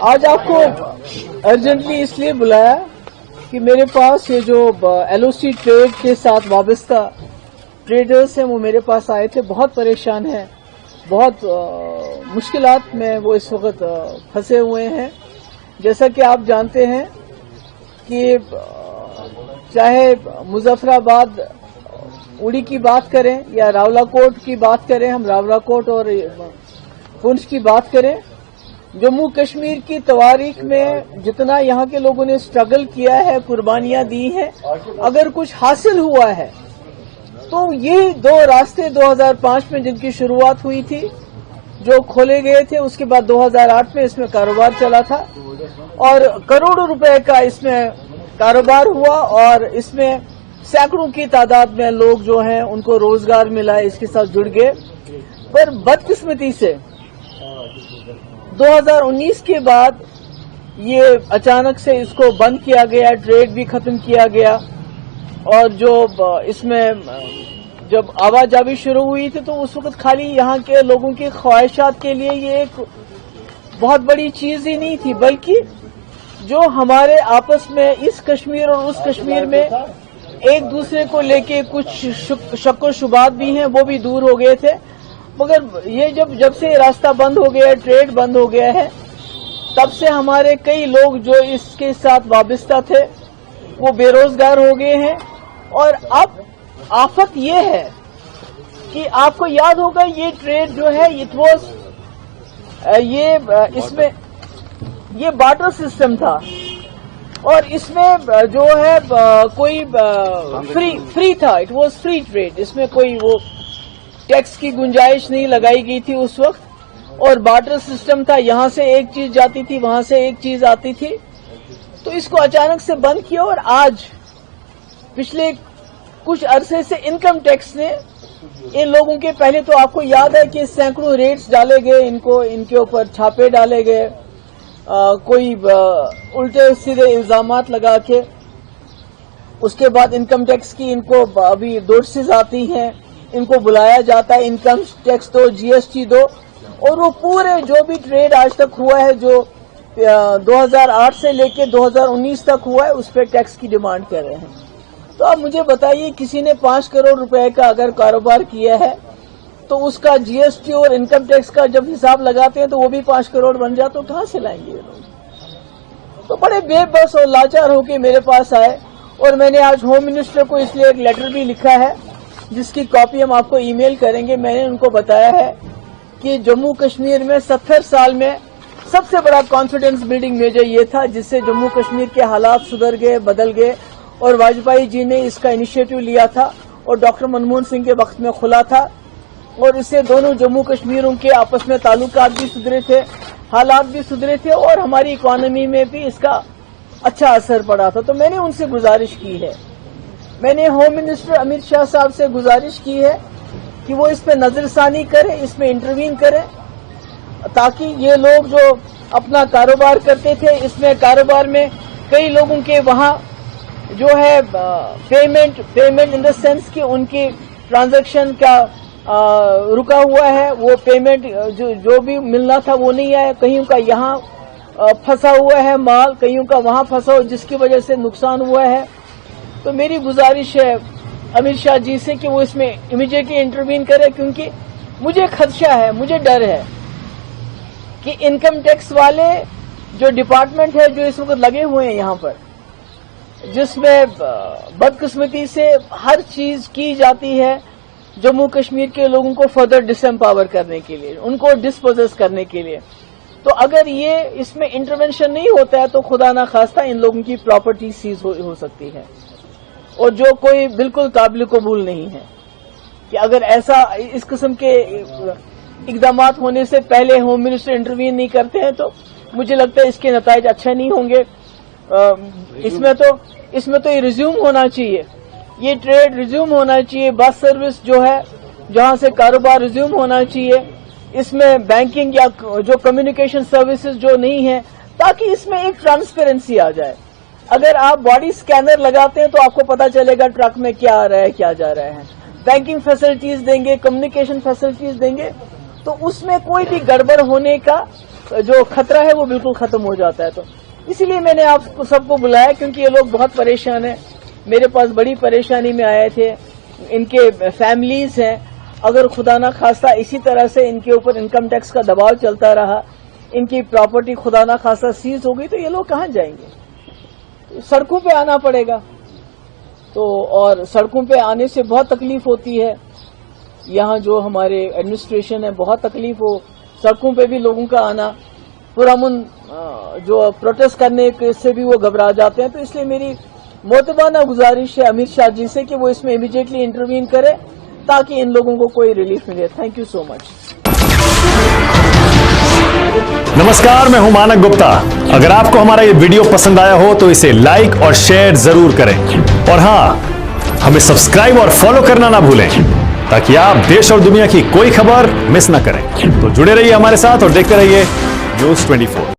آج آپ کو ارجنٹلی اس لیے بلایا کہ میرے پاس یہ جو LOC ٹریڈ کے ساتھ وابستہ ٹریڈرز ہیں وہ میرے پاس آئے تھے، بہت پریشان ہیں، بہت مشکلات میں وہ اس وقت پھنسے ہوئے ہیں۔ جیسا کہ آپ جانتے ہیں کہ چاہے مظفر آباد اڑی کی بات کریں یا راولا کوٹ کی بات کریں، ہم راولا کوٹ اور پنچ کی بات کریں، جموں کشمیر کی تواریخ میں جتنا یہاں کے لوگوں نے اسٹرگل کیا ہے، قربانیاں دی ہیں، اگر کچھ حاصل ہوا ہے تو یہ دو راستے 2005 میں جن کی شروعات ہوئی تھی، جو کھولے گئے تھے، اس کے بعد 2008 میں اس میں کاروبار چلا تھا اور کروڑوں روپے کا اس میں کاروبار ہوا اور اس میں سینکڑوں کی تعداد میں لوگ جو ہیں ان کو روزگار ملا، اس کے ساتھ جڑ گئے۔ پر بدقسمتی سے 2019 کے بعد یہ اچانک سے اس کو بند کیا گیا، ٹریڈ بھی ختم کیا گیا اور جو اس میں جب آواجابی شروع ہوئی تھی تو اس وقت خالی یہاں کے لوگوں کی خواہشات کے لیے یہ ایک بہت بڑی چیز ہی نہیں تھی، بلکہ جو ہمارے آپس میں اس کشمیر اور اس کشمیر میں ایک دوسرے کو لے کے کچھ شک و شبہات بھی ہیں وہ بھی دور ہو گئے تھے۔ مگر یہ جب سے راستہ بند ہو گیا ہے، ٹریڈ بند ہو گیا ہے، تب سے ہمارے کئی لوگ جو اس کے ساتھ وابستہ تھے وہ بے روزگار ہو گئے ہیں۔ اور اب آفت یہ ہے کہ آپ کو یاد ہوگا یہ ٹریڈ جو ہے اس میں یہ بارٹر سسٹم تھا اور اس میں جو ہے کوئی فری تھا، اٹ واز فری ٹریڈ، اس میں کوئی وہ ٹیکس کی گنجائش نہیں لگائی گئی تھی اس وقت اور بارٹر سسٹم تھا، یہاں سے ایک چیز جاتی تھی وہاں سے ایک چیز آتی تھی۔ تو اس کو اچانک سے بند کیا اور آج پچھلے کچھ عرصے سے انکم ٹیکس نے ان لوگوں کے، پہلے تو آپ کو یاد ہے کہ سینکڑوں ریٹس ڈالے گئے، ان کے اوپر چھاپے ڈالے گئے، کوئی الٹے سیدھے الزامات لگا کے، اس کے بعد انکم ٹیکس کی ان کو ابھی نوٹسز آتی ہیں، ان کو بلایا جاتا ہے انکم ٹیکس دو، GST دو، اور وہ پورے جو بھی ٹریڈ آج تک ہوا ہے جو 2008 سے لے کے 2019 تک ہوا ہے اس پہ ٹیکس کی ڈیمانڈ کر رہے ہیں۔ تو اب مجھے بتائیے کسی نے 5 کروڑ روپے کا اگر کاروبار کیا ہے تو اس کا GST اور انکم ٹیکس کا جب حساب لگاتے ہیں تو وہ بھی 5 کروڑ بن جائے تو کہاں سے لائیں گے یہ لوگ؟ تو بڑے بے بس اور لاچار ہو کے میرے پاس آئے اور میں نے آج ہوم منسٹر کو اس لیے ایک لیٹر بھی لکھا ہے جس کی کاپی ہم آپ کو ای میل کریں گے۔ میں نے ان کو بتایا ہے کہ جموں کشمیر میں 70 سال میں سب سے بڑا کانفیڈنس بلڈنگ میجر یہ تھا جس سے جموں کشمیر کے حالات سدھر گئے، بدل گئے، اور واجپئی جی نے اس کا انیشیٹو لیا تھا اور ڈاکٹر منموہن سنگھ کے وقت میں کھلا تھا اور اس سے دونوں جموں کشمیروں کے آپس میں تعلقات بھی سدھرے تھے، حالات بھی سدھرے تھے اور ہماری اکانومی میں بھی اس کا اچھا اثر پڑا تھا۔ تو میں نے ان سے گزارش کی ہے، میں نے ہوم منسٹر امت شاہ صاحب سے گزارش کی ہے کہ وہ اس پہ نظر ثانی کریں، اس میں انٹروین کریں تاکہ یہ لوگ جو اپنا کاروبار کرتے تھے، اس میں کاروبار میں کئی لوگوں کے وہاں جو ہے پیمنٹ ان دا سینس کہ ان کی ٹرانزیکشن کا رکا ہوا ہے، وہ پیمنٹ جو بھی ملنا تھا وہ نہیں آیا، کئیوں کا یہاں پھنسا ہوا ہے مال، کئیوں کا وہاں پھنسا ہوا جس کی وجہ سے نقصان ہوا ہے۔ تو میری گزارش ہے امت شاہ جی سے کہ وہ اس میں امیڈیٹلی انٹروین کرے، کیونکہ مجھے خدشہ ہے، مجھے ڈر ہے کہ انکم ٹیکس والے جو ڈپارٹمنٹ ہے جو اس وقت لگے ہوئے ہیں یہاں پر، جس میں بدقسمتی سے ہر چیز کی جاتی ہے جموں کشمیر کے لوگوں کو فردر ڈس امپاور کرنے کے لیے، ان کو ڈسپوزس کرنے کے لیے، تو اگر یہ اس میں انٹرونشن نہیں ہوتا ہے تو خدا نہ خواستہ ان لوگوں کی پراپرٹی سیز ہو سکتی ہے، اور جو کوئی بالکل قابل قبول نہیں ہے کہ اگر ایسا اس قسم کے اقدامات ہونے سے پہلے ہوم منسٹر انٹروین نہیں کرتے ہیں تو مجھے لگتا ہے اس کے نتائج اچھے نہیں ہوں گے۔ اس میں تو یہ ریزیوم ہونا چاہیے، یہ ٹریڈ ریزیوم ہونا چاہیے، بس سروس جو ہے جہاں سے کاروبار ریزیوم ہونا چاہیے، اس میں بینکنگ یا جو کمیونیکیشن سروسز جو نہیں ہیں، تاکہ اس میں ایک ٹرانسپیرنسی آ جائے۔ اگر آپ باڈی سکینر لگاتے ہیں تو آپ کو پتا چلے گا ٹرک میں کیا آ رہا ہے کیا جا رہا ہے، بینکنگ فیسلٹیز دیں گے، کمیونیکیشن فیسلٹیز دیں گے، تو اس میں کوئی بھی گڑبڑ ہونے کا جو خطرہ ہے وہ بالکل ختم ہو جاتا ہے. تو اسی لیے میں نے آپ کو سب کو بلایا, کیونکہ یہ لوگ بہت پریشان ہیں, میرے پاس بڑی پریشانی میں آئے تھے, ان کے فیملیز ہیں, اگر خدا نہ خواستہ اسی طرح سے ان کے اوپر انکم ٹیکس کا دباؤ چلتا رہا, ان کی پراپرٹی خدا نہ خواستہ سیز ہو گئی, تو یہ لوگ کہاں جائیں گے؟ سڑکوں پہ آنا پڑے گا. تو اور سڑکوں پہ آنے سے بہت تکلیف ہوتی ہے, یہاں جو ہمارے ایڈمنسٹریشن ہے بہت تکلیف ہو, سڑکوں پہ بھی لوگوں کا آنا, پرامن جو پروٹیسٹ کرنے سے بھی وہ گھبرا جاتے ہیں. تو اس لیے میری معتبانہ گزارش ہے امت شاہ جی سے کہ وہ اس میں امیڈیٹلی انٹروین کرے تاکہ ان لوگوں کو کوئی ریلیف ملے. تھینک یو سو مچ. نمسکار, میں ہوں مانک گپتا. اگر آپ کو ہمارا یہ ویڈیو پسند آیا ہو تو اسے لائک اور شیئر ضرور کریں, اور ہاں, ہمیں سبسکرائب اور فالو کرنا نہ بھولیں تاکہ آپ دیش اور دنیا کی کوئی خبر مس نہ کریں. تو جڑے رہیے ہمارے ساتھ اور دیکھتے رہیے News 24.